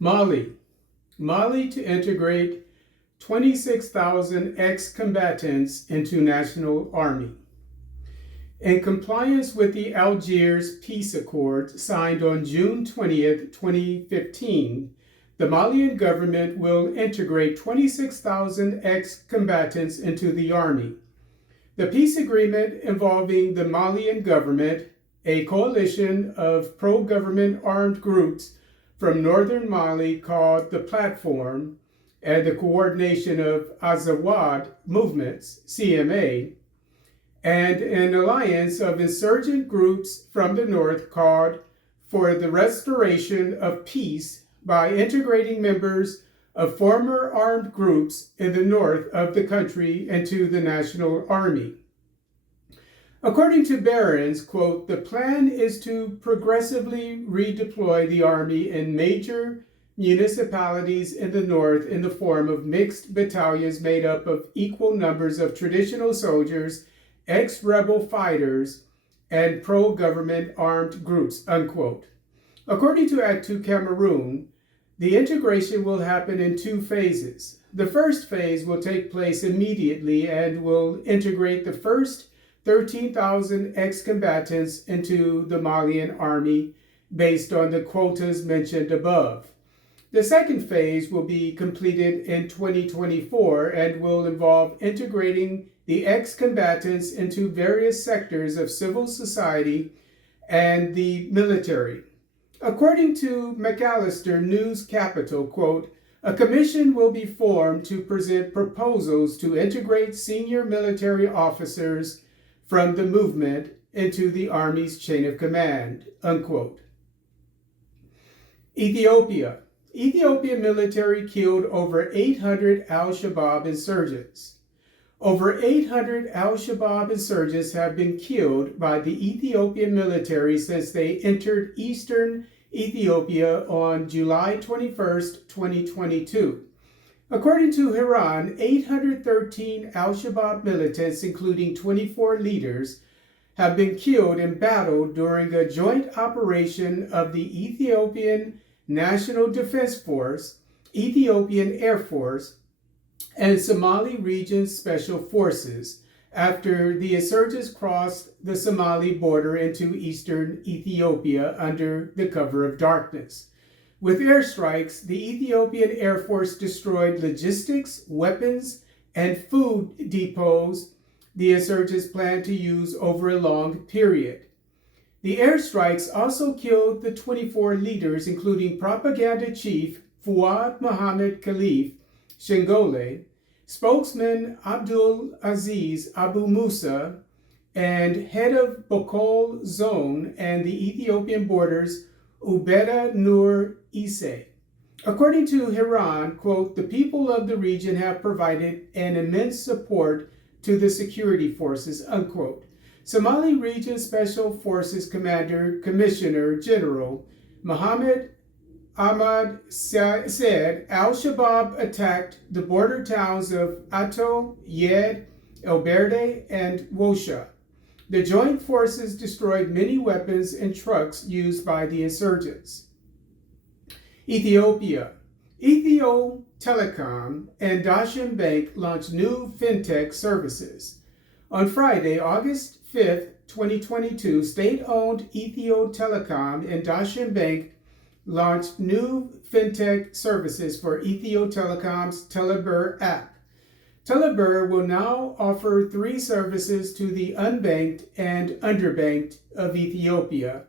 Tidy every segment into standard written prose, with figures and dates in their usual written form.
Mali. Mali to integrate 26,000 ex-combatants into national army. In compliance with the Algiers Peace Accord signed on June 20th, 2015, the Malian government will integrate 26,000 ex-combatants into the army. The peace agreement involving the Malian government, a coalition of pro-government armed groups from northern Mali called the Platform, and the Coordination of Azawad Movements, CMA, and an alliance of insurgent groups from the north called for the restoration of peace by integrating members of former armed groups in the north of the country into the national army. According to Barron's, quote, the plan is to progressively redeploy the army in major municipalities in the north in the form of mixed battalions made up of equal numbers of traditional soldiers, ex-rebel fighters, and pro-government armed groups, unquote. According to Actu Cameroun, the integration will happen in two phases. The first phase will take place immediately and will integrate the first 13,000 ex-combatants into the Malian army based on the quotas mentioned above. The second phase will be completed in 2024 and will involve integrating the ex-combatants into various sectors of civil society and the military. According to McAllister News-Capital, quote, a commission will be formed to present proposals to integrate senior military officers from the movement into the Army's chain of command, unquote. Ethiopia. Ethiopian military killed over 800 al-Shabaab insurgents. Over 800 al-Shabaab insurgents have been killed by the Ethiopian military since they entered eastern Ethiopia on July 21st, 2022. According to Iran, 813 al-Shabaab militants, including 24 leaders, have been killed in battle during a joint operation of the Ethiopian National Defense Force, Ethiopian Air Force, and Somali Region Special Forces after the insurgents crossed the Somali border into eastern Ethiopia under the cover of darkness. With airstrikes, the Ethiopian Air Force destroyed logistics, weapons, and food depots the insurgents planned to use over a long period. The airstrikes also killed the 24 leaders, including propaganda chief Fuad Mohammed Khalif Shengole, spokesman Abdul Aziz Abu Musa, and head of Bokol Zone and the Ethiopian borders Ubeda Nur Ise. According to Iran, quote, the people of the region have provided an immense support to the security forces, unquote. Somali Region Special Forces Commissioner General Mohammed Ahmad said al-Shabaab attacked the border towns of Ato, Yed, El Berde, and Wosha. The joint forces destroyed many weapons and trucks used by the insurgents. Ethiopia. Ethio Telecom and Dashen Bank launched new fintech services. On Friday, August 5th, 2022, state-owned Ethio Telecom and Dashen Bank launched new fintech services for Ethio Telecom's Telebir app. Telebir will now offer 3 services to the unbanked and underbanked of Ethiopia,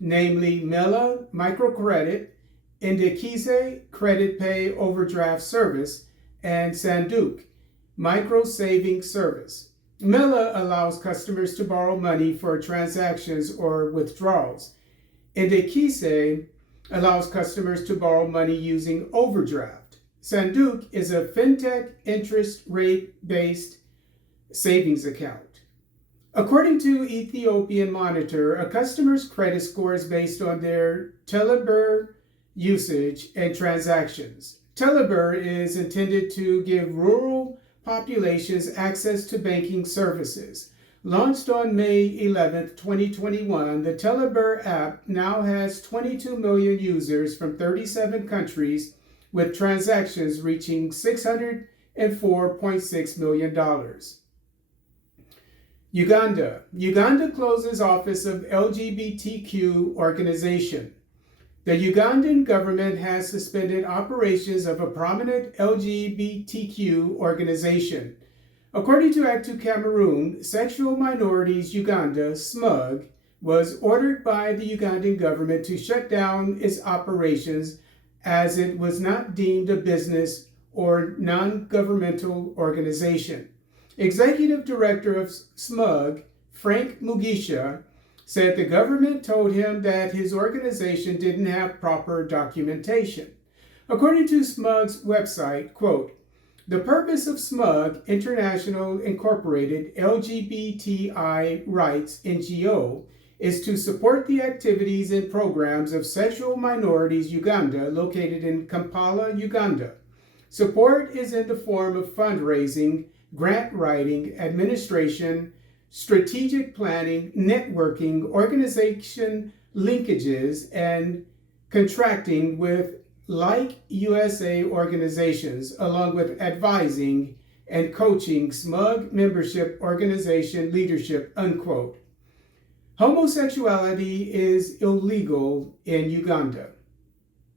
namely Mela Microcredit, Indekise Credit Pay Overdraft Service, and Sanduk Micro Savings Service. Mela allows customers to borrow money for transactions or withdrawals. Indekise allows customers to borrow money using overdraft. Sanduk is a fintech interest rate-based savings account. According to Ethiopian Monitor, a customer's credit score is based on their Telebir usage and transactions. Telebir is intended to give rural populations access to banking services. Launched on May 11, 2021, the Telebur app now has 22 million users from 37 countries, with transactions reaching $604.6 million. Uganda. Uganda closes office of LGBTQ organization. The Ugandan government has suspended operations of a prominent LGBTQ organization. According to Actu Cameroun, Sexual Minorities Uganda, SMUG, was ordered by the Ugandan government to shut down its operations as it was not deemed a business or non-governmental organization. Executive Director of SMUG, Frank Mugisha, said the government told him that his organization didn't have proper documentation. According to SMUG's website, quote, "The purpose of SMUG International Incorporated LGBTI Rights NGO is to support the activities and programs of Sexual Minorities Uganda located in Kampala, Uganda. Support is in the form of fundraising, grant writing, administration, strategic planning, networking, organization linkages, and contracting with like USA organizations, along with advising and coaching SMUG membership organization leadership," unquote. Homosexuality is illegal in Uganda.